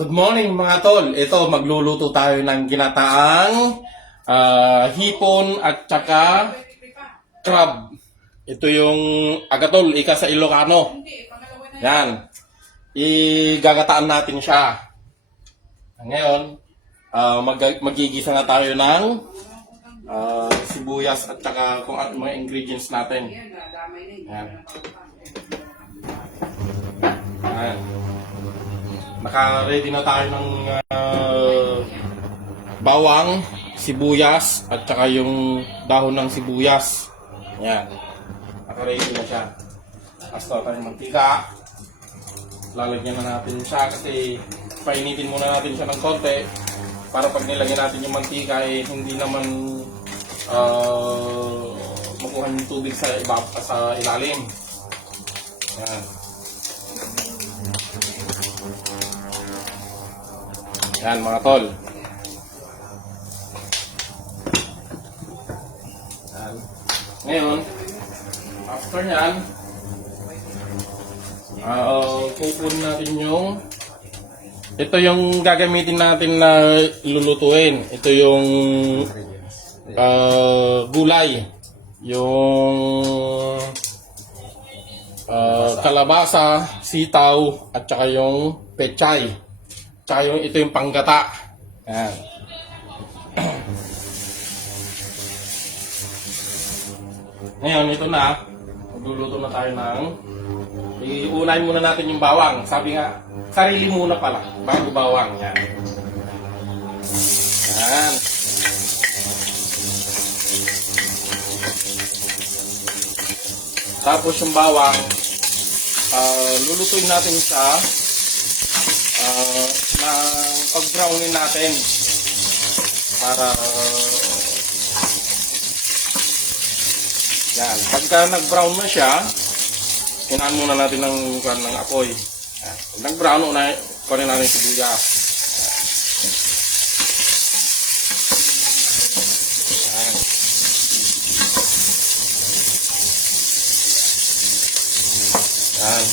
Good morning mga tol. Ito, magluluto tayo ng ginataang hipon at saka crab. Ito yung agatol, ika sa Ilocano. Yan. Igagataan natin siya. Ngayon, magigisa na tayo ng sibuyas at saka kung ano mga ingredients natin. Yan. Yan. Naka-ready na tayo ng bawang, sibuyas, at saka yung dahon ng sibuyas. Yan. Naka-ready na siya. Basta tayo mantika. Lalagyan na natin siya kasi painitin muna natin siya ng konti para pag nilagyan natin yung mantika hindi naman makuha yung tubig sa ilalim. Yan. Yan mga tol. Yan. Ngayon, after yan, kukunin natin ito yung gagamitin natin na lulutuin. Ito yung gulay. Yung kalabasa, sitaw, at saka yung pechay. Tsaka ito yung panggata. Ayan. Ngayon, ito na. Magluluto na tayo ng iunahin muna natin yung bawang. Sabi nga, sarili muna pala. Bago bawang. Yan. Yan. Tapos yung bawang, lulutuin natin siya na pag-brownin natin para yan. Pagka nag-brown na siya, inaan muna natin ng apoy. Pag nag-brown, kunin natin yung sibuyas. Yan. Yan.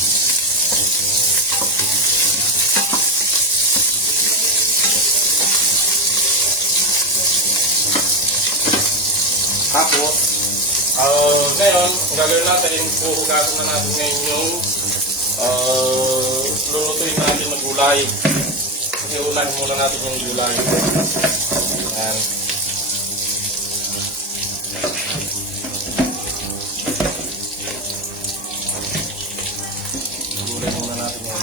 Tapos, ngayon, ang gagawin natin, huhugasan na natin ngayon yung lulutuin natin ng gulay. Kasi unahin muna natin yung gulay. Ayan. Gulay muna natin yung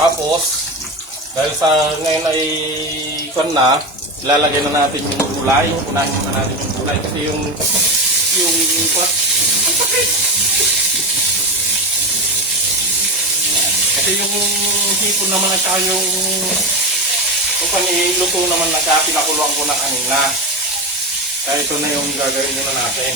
Tapos, dahil sa ngayon ay ilalagay na natin yung gulay. Unahin muna natin yung gulay kasi yung kasi yung hipon naman at saka yung paniluto naman na siya, pinakuluan ko na kanina. Kaya ito na yung gagawin na natin.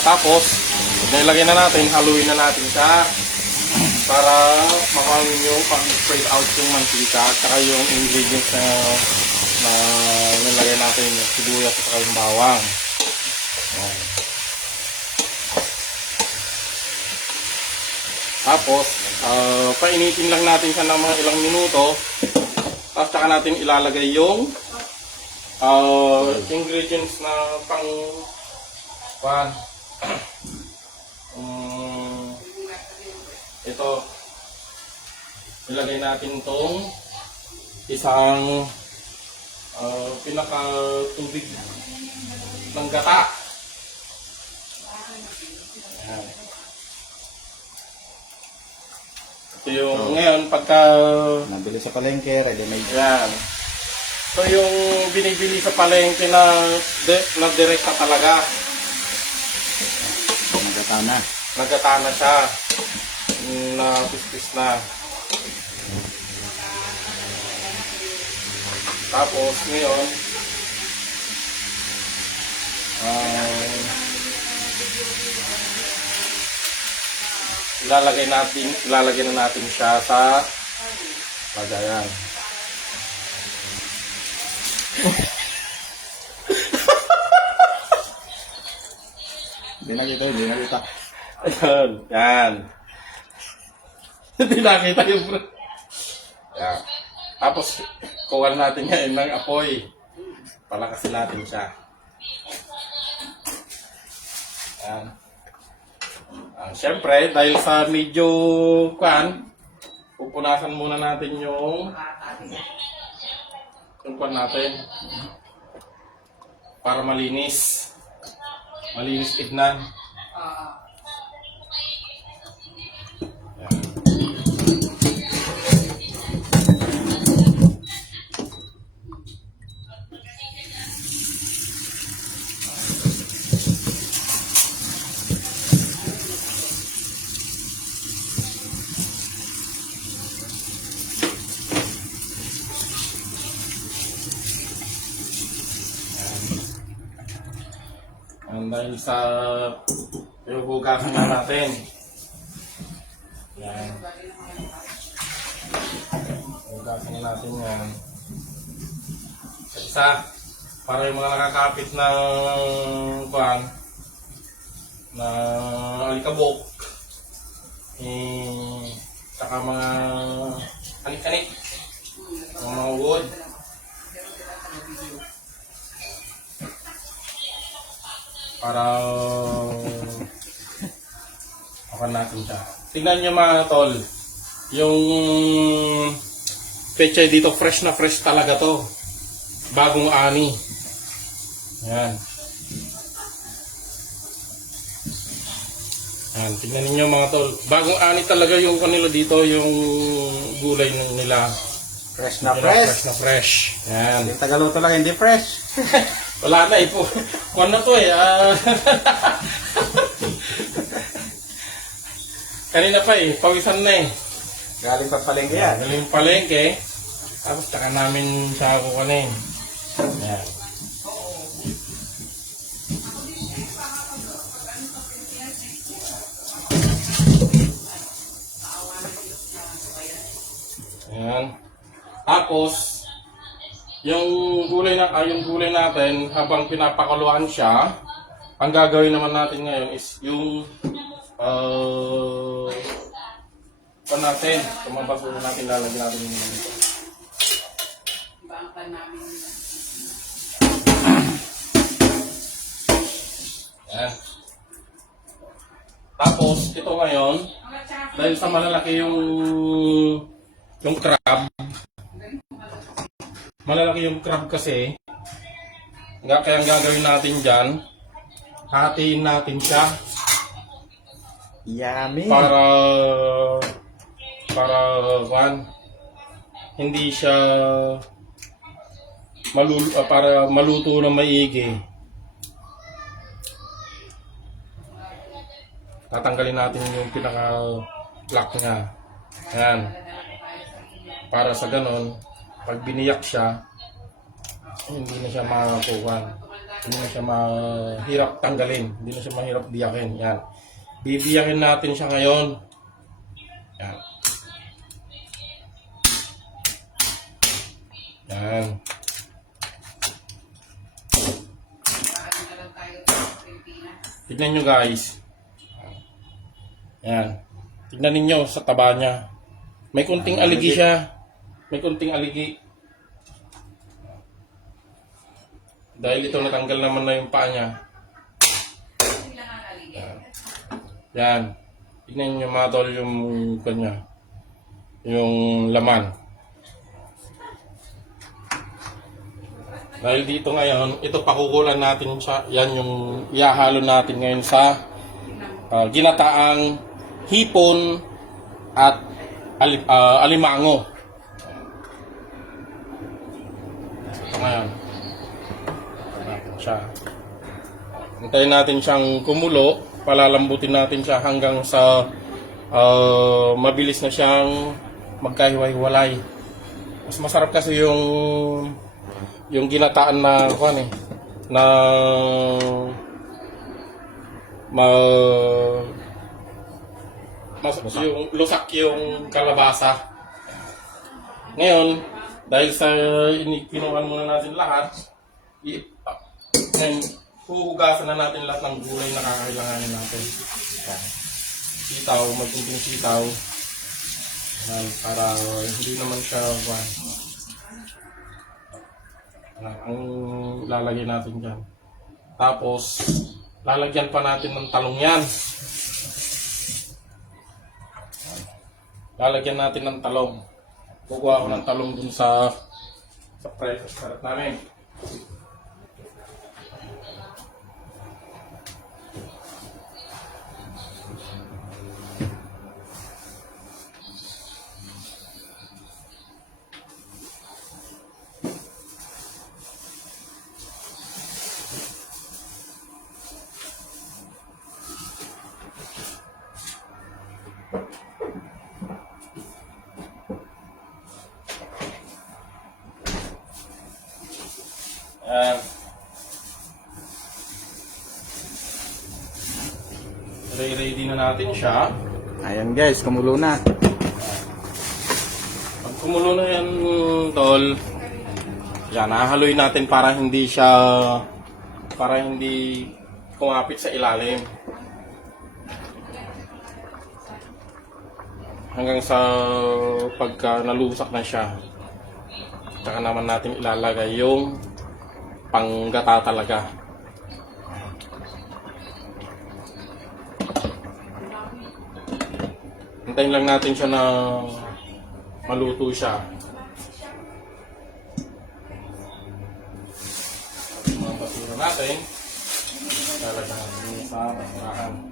Tapos, nilagay na natin, haluin na natin siya para makawin yung pag-spread out yung mantika at saka yung ingredients na nilagay natin, yung sibuyas at saka yung bawang. Tapos, painitin lang natin siya ng mga ilang minuto. Tapos saka natin ilalagay yung ingredients na ito, ilagay natin itong isang pinaka-tubig ng gata. Ayan. Ito Ito yung ngayon pagka Nabili sa palengke, ready made. yan. So yung binibili sa palengke na na direkta talaga. Nagatana. Nagatana siya. Na pispis na. Tapos ngayon ilalagay na natin siya sa lagayan. Hindi nakita. Ayan, yan. Hindi nakita yung bro. Yan. Tapos, kuha natin ngayon ng apoy. Palakasin natin siya. Yan. Siyempre, dahil sa medyo pupunasan muna natin yung natin. Para malinis. Malinis tignan. Dahil sa hugasan na natin. Yan. Hugasan na natin yan. Isa, para yung mga nakakapit ng na alikabok, saka mga anik-anik, mga wood. Para akan natin siya. Tingnan nyo mga tol, yung pechay dito fresh na fresh talaga to. Bagong ani. Yan. Yan, tingnan niyo mga tol. Bagong ani talaga yung kanila dito, yung gulay nila. Fresh na Yan, fresh. Fresh na fresh. Yan. Hindi Tagaluto lang, hindi fresh. Wala na po. Kuwan na to Kanina pa pawisan na Galing pa palengke yan. Galing palengke. Tapos tsaka namin siya kukunin. Yan. Yan. Tapos yung gulay natin habang pinapakuluan siya, ang gagawin naman natin ngayon is yung basura natin, lalagyan natin yung dito. Yan. Tapos ito ngayon, dahil sa malalaki yung crab, malalaki yung crab kasi, kaya ang gagawin natin dyan, hatiin natin siya Yummy. para hindi siya para maluto na maigi. Tatanggalin natin yung pinaka-lock niya. Ayan. Para sa ganon, pag biniyak siya, hindi na siya makukuhan. Hindi na siya mahirap tanggalin. Hindi na siya mahirap biyakin. Yan. Bibiyakin natin siya ngayon. Yan. Yan. Tignan nyo guys. Yan. Tignan ninyo sa taba niya. May kunting aligi siya. May kunting aligi. Dahil ito natanggal naman na yung paa niya. Yan. Tignan nyo mga tol yung kanya. Yung laman. Dahil dito ngayon, ito pakukulan natin siya. Yan yung ihahalo natin ngayon sa ginataang hipon at alimango. Ito ngayon. Natin siya. Hintayin natin siyang kumulo. Palalambutin natin siya hanggang sa mabilis na siyang magkahiwa-hiwalay. Mas masarap kasi yung ginataan na na yung lusak yung kalabasa. Ngayon, dahil sa kinuhan muna natin lahat, ngayon, huhugasan na natin lahat ng gulay na kakailanganin natin. Sitaw, magkunting sitaw. Ayan, para hindi naman siya ang lalagay natin dyan. Tapos, lalagyan pa natin ng talong yan. Lalagyan natin ng talong. Kukuha ko ng talong dun sa press karat namin. Ready na natin siya. Ayan guys, kumulo na. Pag kumulo na yan, tol, yan, hahaluin natin para hindi kumapit sa ilalim. Hanggang sa pagka nalusak na siya. Tsaka naman natin ilalagay yung panggata talaga. Hintayin lang natin siya na maluto siya. Mga basura natin, lalagyan natin sa basurahan.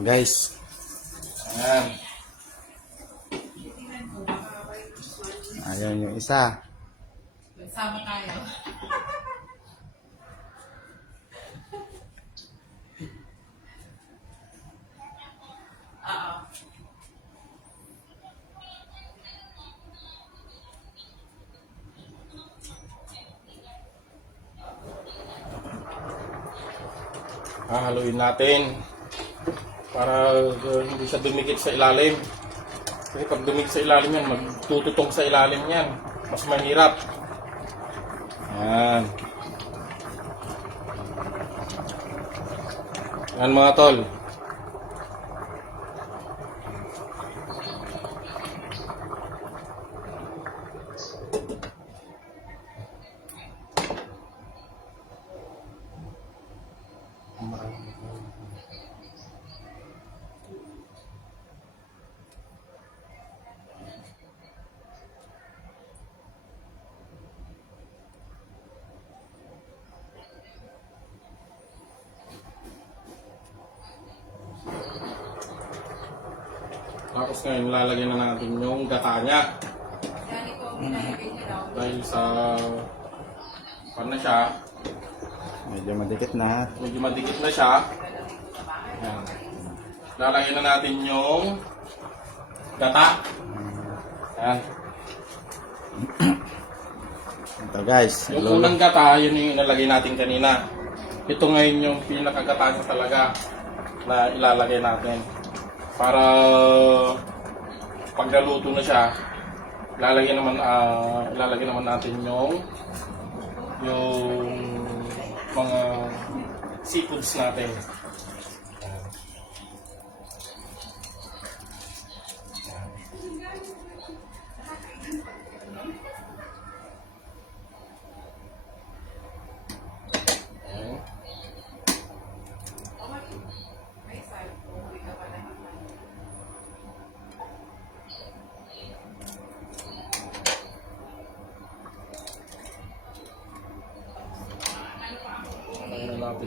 So guys, Ayan. ayan yung isa. Sama tayo. Oo. Hahaluin natin para hindi siya dumikit sa ilalim. Kasi pag dumikit sa ilalim yan, magtututong sa ilalim yan. Mas mahirap. Yan. Yan mga tol. Tapos ngayon, lalagyan na natin yung gata niya. Yan ito ang pinalagay niyo daw. Dahil sa na siya, Medyo madikit na. medyo madikit na siya. Yan. Lalagyan na natin yung gata. Yan. Ito guys, Yung unang gata, yun yung inalagay natin kanina. Ito ngayon yung pinakagata niya talaga na ilalagay natin. Para pag naluto na siya, ilalagay naman natin yung mga seafoods natin.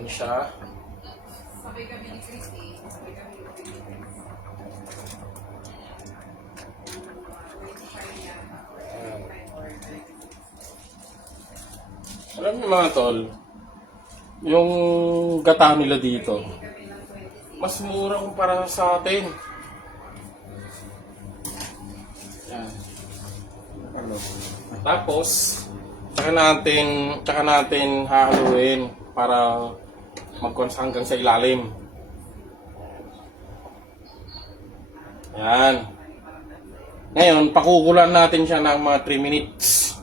natin siya. Sabay kami ni Christy. Sabay kami ni Christy. Alam niyo mga tol, yung gata nila dito, mas mura kumpara sa atin. Yan. Ano? Tapos, tsaka natin hahaluin para magkons hanggang sa ilalim. Yan. Ngayon, pakukulan natin siya ng mga 3 minutes.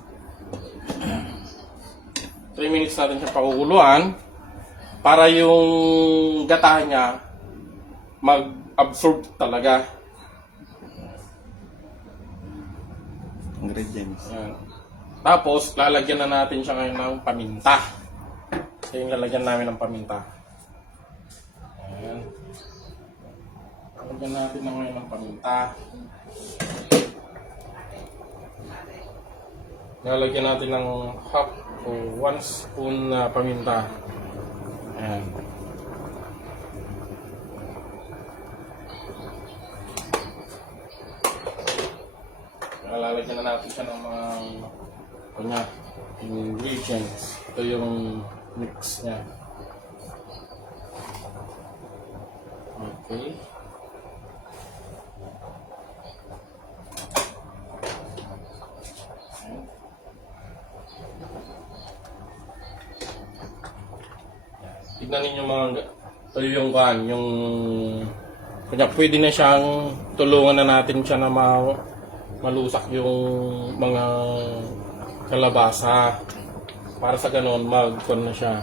3 minutes natin siya pakukuluan para yung gata niya mag-absorb talaga. Ingredients. Yan. Tapos, lalagyan na natin siya ngayon ng paminta. Ito yung lalagyan namin ng paminta. Ayan. Lalagyan natin na ngayon ng paminta. Lalagyan natin ng half o 1 spoon na paminta. Ayan. Lalagyan na natin siya ng mga ingredients. Ito yung mix niya. Okay. Tignan ninyo mga ito yung kanya pwede na siyang tulungan na natin siya na malusak yung mga kalabasa para sa ganon mag-con na siya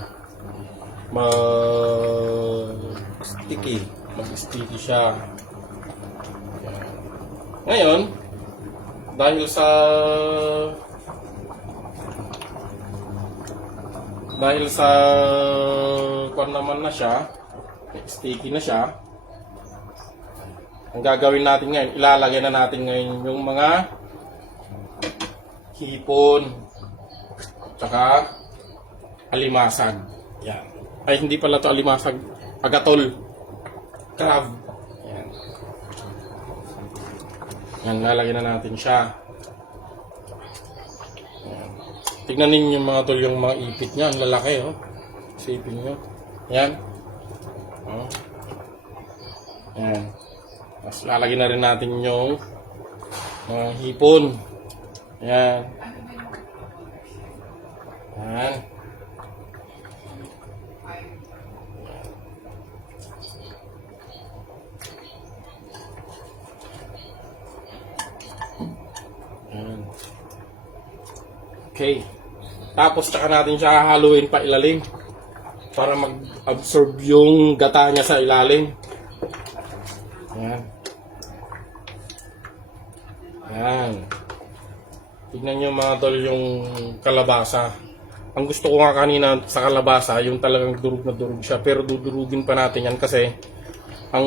Sticky. mag-sticky siya. Ngayon dahil sa kon naman na siya, sticky na siya, ang gagawin natin ngayon, ilalagay na natin ngayon yung mga hipon tsaka alimasag. Yan. Ay, hindi pala to alimasag, agatol, crab. Yan. Yan, lalagay na natin siya. Yan. Tignan ninyo mga tol yung mga ipit niya, ang lalaki, oh. Isipin nyo. Yan. Oh. Yan. Tapos lalagyan na rin natin yung mga hipon. Yan. Yan. Yan. Okay. Tapos tsaka natin siya hahaluin pa ilalim para mag-absorb yung gata niya sa ilalim. Yan. Yan. Tignan nyo mga tol yung kalabasa. Ang gusto ko nga kanina sa kalabasa, yung talagang durug na durug siya. Pero dudurugin pa natin yan kasi ang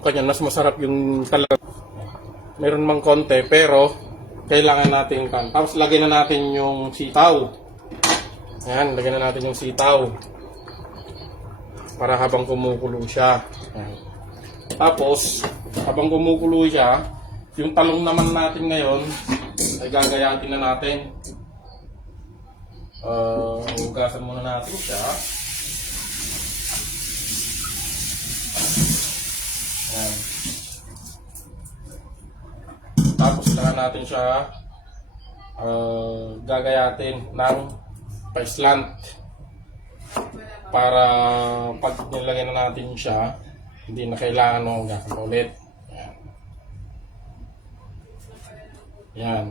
kanya mas masarap yung talagang meron mang konti pero kailangan natin kan. Tapos lagyan na natin yung sitaw. Yan, lagyan na natin yung sitaw. Para habang kumukulo siya. Yan. Tapos, habang kumukulo siya, yung talong naman natin ngayon, ay gagayatin na natin. Hugasan muna natin siya. Yan. Tapos saka natin siya gagayatin ng pa-slant para pag nilagay na natin siya hindi na kailangan ng hugasan pa ulit. Yan. Yan.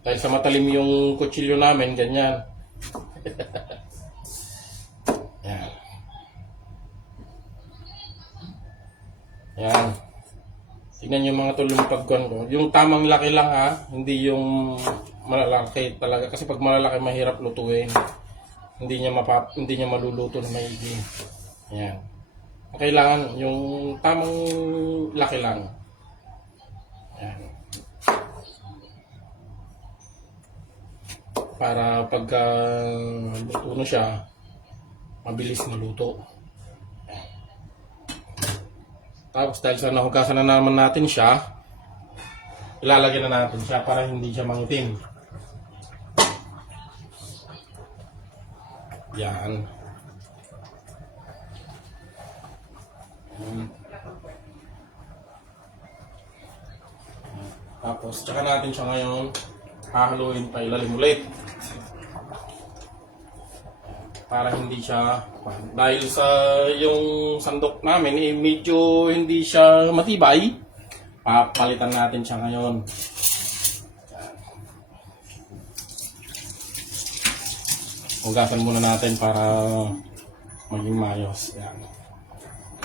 Dahil sa matalim yung kutsilyo namin, ganyan. Yan. Yan. Tignan yung mga tulong pagkuhan ko. Yung tamang laki lang ha, hindi yung malalaki talaga. Kasi pag malalaki mahirap lutuin. Hindi niya maluluto na maigi. Yan. Kailangan yung tamang laki lang. Yan. Para pagka luto na siya, mabilis maluto. Tapos dahil sa nahugasan na naman natin siya, ilalagyan na natin siya para hindi siya mangitim. Yan. Tapos tsaka natin siya ngayon hahaluin pa ilalim ulit. Para hindi siya, dahil sa yung sandok namin medyo hindi siya matibay, papalitan natin siya ngayon. Hugasan muna natin para maging mayos. Yan.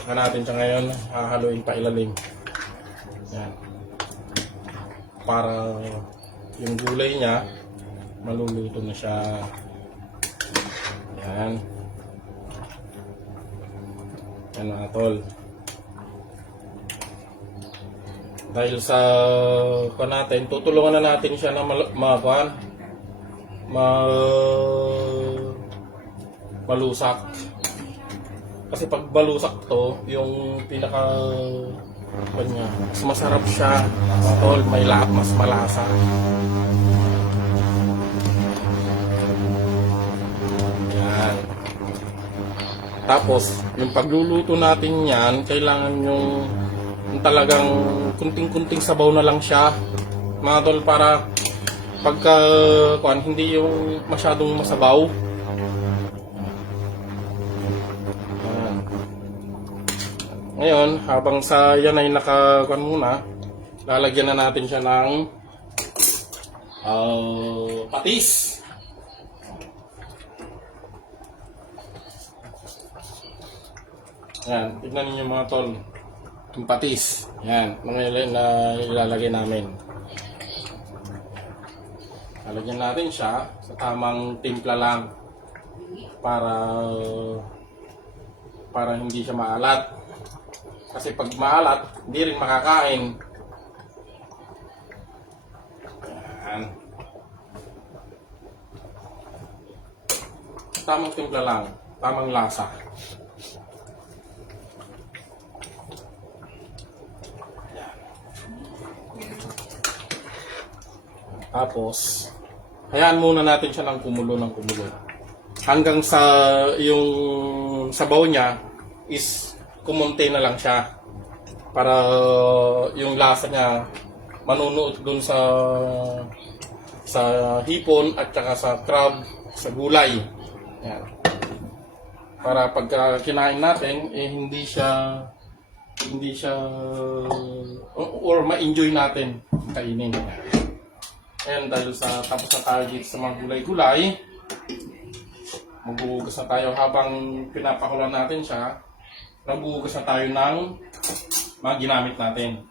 Saka natin siya ngayon hahaluin pa ilalim. Yan. Para yung gulay niya maluluto na siya. Yan. Yan mga tol. Dahil sa natin, tutulungan na natin siya na malusak. Kasi pag balusak to, yung pinaka kanya, mas masarap siya mga tol, mas malasa. Tapos, yung pagluluto natin yan, kailangan yung talagang kunting-kunting sabaw na lang siya. Mga tol, para pagka hindi yung masyadong masabaw. Ngayon, habang sa yan ay muna, lalagyan na natin siya ng patis. Yan, tignan niyo mga tol. Yung patis. Yan, na ilalagay namin. Lalagyan natin siya sa tamang timpla lang para hindi siya maalat. Kasi pag maalat, hindi rin makakain. Yan. Tamang timpla lang, tamang lasa. Tapos, hayaan muna natin siya ng kumulo. Hanggang sa yung sabaw niya is kumunti na lang siya. Para yung lasa niya manunuot dun sa hipon at saka sa crab, sa gulay. Yan. Para pag kinain natin, hindi siya or ma-enjoy natin kainin. Ayan, dahil sa tapos na tayo dito sa mga gulay-gulay, maghuhugas na tayo habang pinapakulan natin siya. Maghuhugas na tayo ng mga ginamit natin.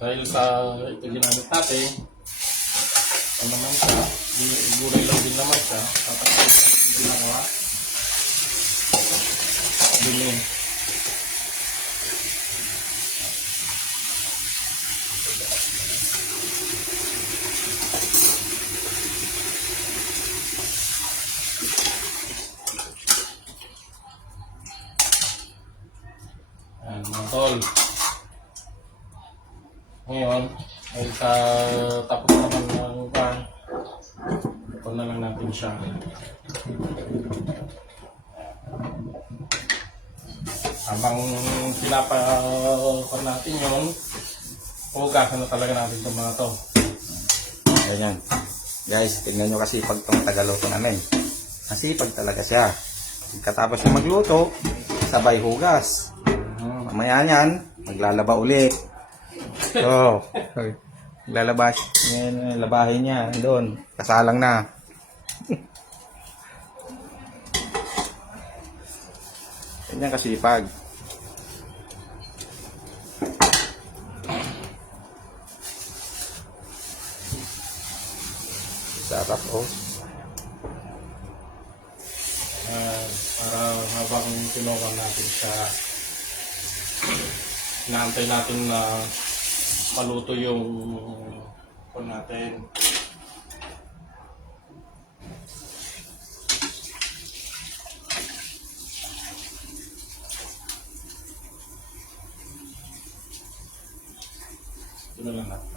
Dahil sa ito ginamit natin, ano naman siya, gulay lang din naman siya. Tapos yung ginagawa, bilhin. Mga tol. Ngayon, ay tapos naman ng pan. Ito na lang natin siya. Habang pinapakon natin yun, hugasan na talaga natin itong mga to. Ganyan. Guys, tingnan nyo kasi pag itong tagaluto namin. Masipag talaga siya. Katapos yung magluto, sabay hugas. Mamaya niyan, maglalaba ulit. So, lalabas. Yan, labahin niya. Doon, kasalang na. Ganyan kasipag. Sarap, oh. Para habang tinukan natin siya, inaantay natin na maluto yung pan natin. na lang natin.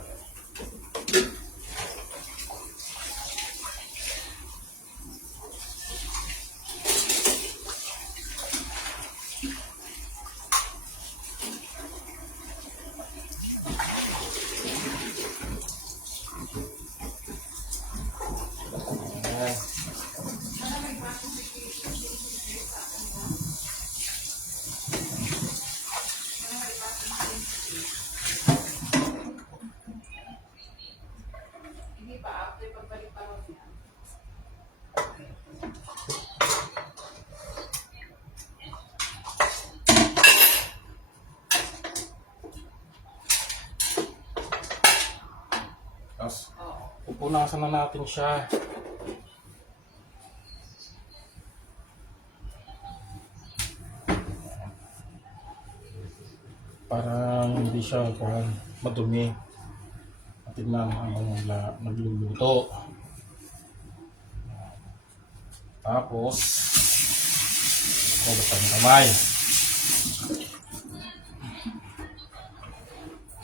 Ayan. Hindi pa, after pagbalik pa rin yan. Tapos, Oo. pupunasan na natin siya. Para hindi siya madumi. At tignan habang nagluluto. Tapos, hugas ang kamay.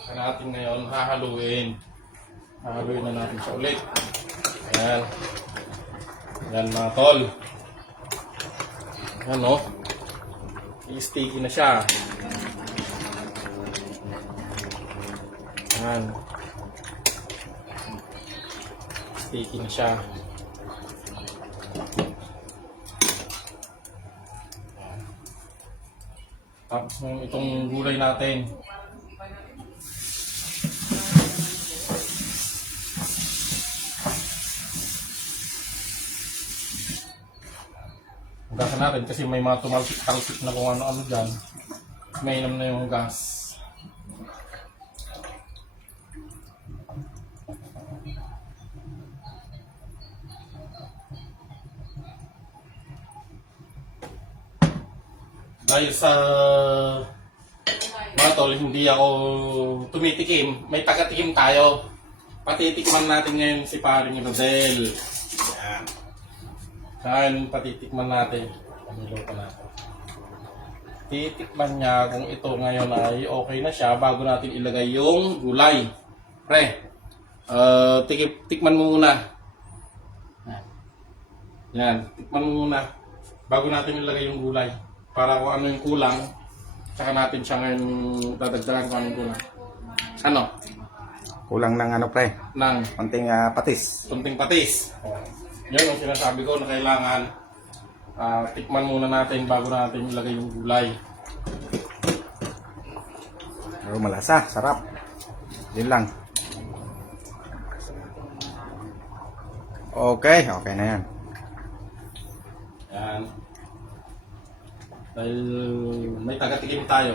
Kaya natin ngayon hahaluin. Hahaluin na natin siya ulit. Ayan. Ayan mga tol. Ayan o. I-sticky na siya. Ayan. Sticky na siya. Tapos itong gulay natin. Hugasan natin kasi may mga tumalsik-talsik na kung ano-ano dyan. Mainam na yung gas. Dahil sa mga tol, hindi ako tumitikim. May taga-tikim tayo. Patitikman natin ngayon si paring Rodel. Yan. Saan patitikman natin. Pamiluto natin. Titikman niya kung ito ngayon ay okay na siya bago natin ilagay yung gulay. Pre, tikman mo muna. Yan, tikman mo muna bago natin ilagay yung gulay. Para kung ano yung kulang, saka natin siya ngayon dadagdagan kung ano yung kulang. Ano? Kulang ng ano pre? Ng Konting patis. kunting patis. Yun ang sinasabi ko na kailangan tikman muna natin bago natin ilagay yung gulay. Oh, malasa, sarap. Yun lang. Okay, okay na yan. Yan. Dahil may taga-tikim tayo.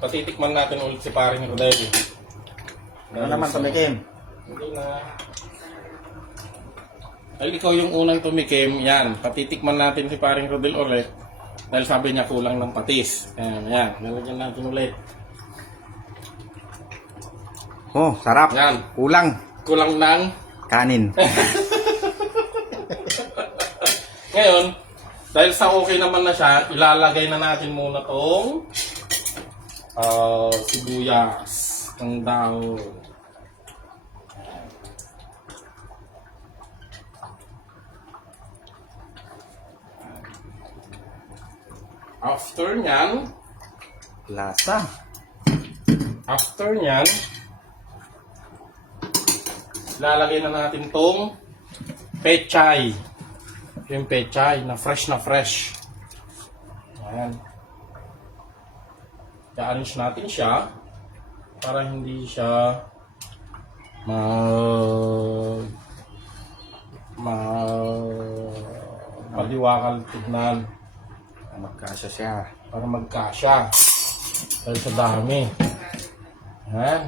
Patitikman natin ulit si paring Rodel. Ano naman tumikim? Hindi na. Dahil ikaw yung unang tumikim, yan. Patitikman natin si paring Rodel ulit. Dahil sabi niya kulang ng patis. Ayan, yan. Lalagyan natin ulit. Oh, sarap. Yan. Kulang. Kulang ng... Kanin. Ngayon, dahil sa okay naman na siya, ilalagay na natin muna tong sibuyas. Ang dahon. After nyan, Lasa. lalagay na natin tong pechay. Yung pechay na fresh. Ayan. I-arrange natin siya para hindi siya paliwakal tignan. Magkasya siya. Para magkasya. Dahil sa dami. Ayan.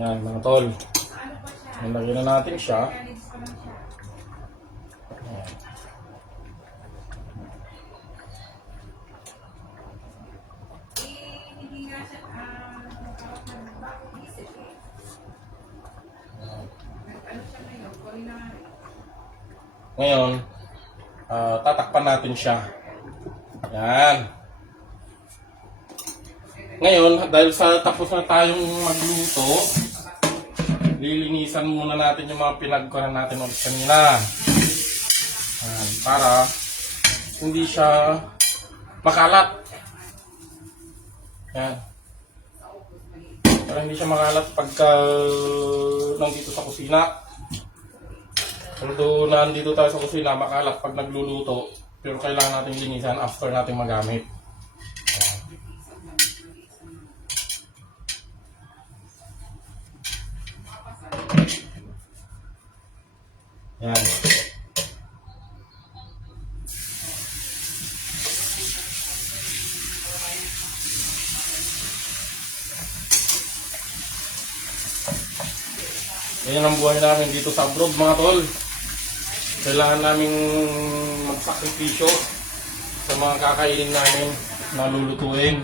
Yan mga tol. Nalagyan na natin siya. Ayan. nga siya, bagong isip eh. Ano siya ngayon? Culinary. Ngayon, tatakpan natin siya. Yan. Ngayon, dahil sa tapos na tayong magluto, lilinisan muna natin yung mga pinagkuhan natin ulit kanina. Yan, para hindi siya makalat. Yan. Para hindi siya makalat pagka nandito sa kusina. Although nandito tayo sa kusina, makalat pag nagluluto. Pero kailangan natin linisan after natin magamit. Yan. Yan ang buhay namin dito sa abroad, mga tol. Kailangan namin magsakripisyo sa mga kakainin namin na lulutuin.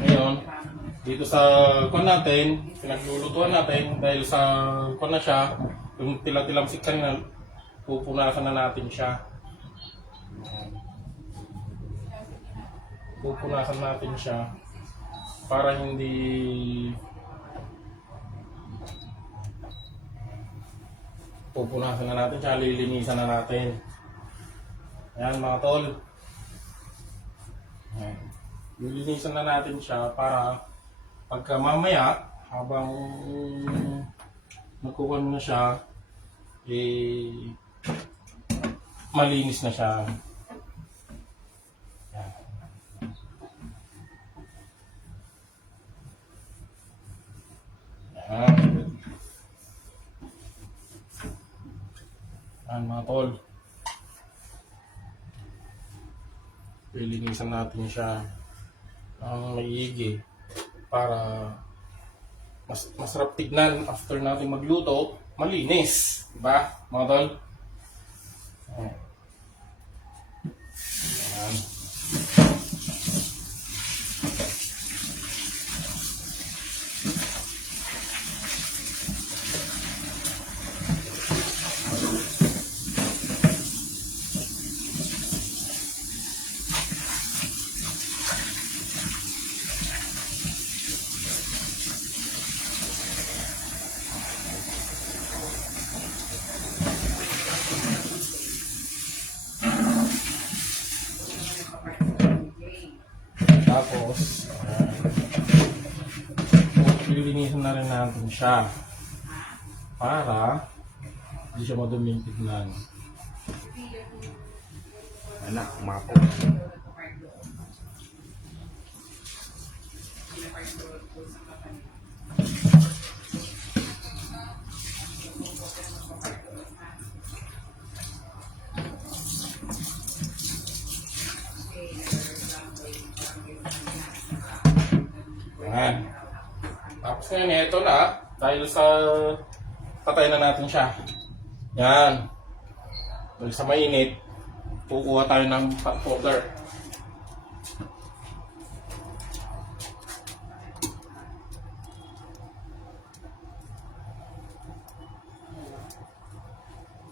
Ngayon, dito sa kwan natin, pinaglulutuan natin dahil sa kwan na siya, yung tila-tilamsik kanina, pupunasan na natin siya. Pupunasan natin siya para hindi pupunasan na natin siya, lilinisan na natin. Ayan mga tol. Ayan. Lilinisan na natin siya para pagka mamaya habang magkukuha na siya, malinis na siya. Ayan mga tol, lilinisan natin siya ng maigi para masarap tignan after natin magluto, malinis, diba mga tol? Ayan. Ayan. Tapos, lilinisan na rin natin siya para hindi siya maduming tignan. Anak, mapo. Yan. Tapos ngayon, ito na. Dahil sa patay na natin siya. Yan. Dahil sa mainit, kukuha tayo ng pot holder.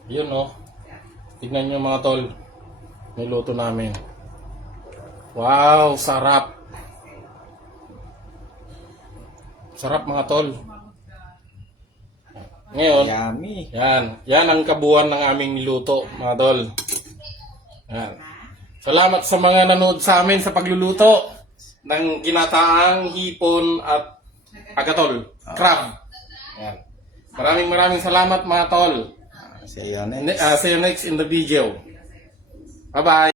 Yun no. Tignan nyo mga tol. Niluto namin. Wow, sarap. Sarap mga tol. Ngayon, Yummy. yan ang kabuuan ng aming niluto, mga tol. Yan. Salamat sa mga nanood sa amin sa pagluluto ng ginataang hipon at agatol, crab. Yan. Maraming salamat mga tol. See you next. See you next in the video. Bye-bye.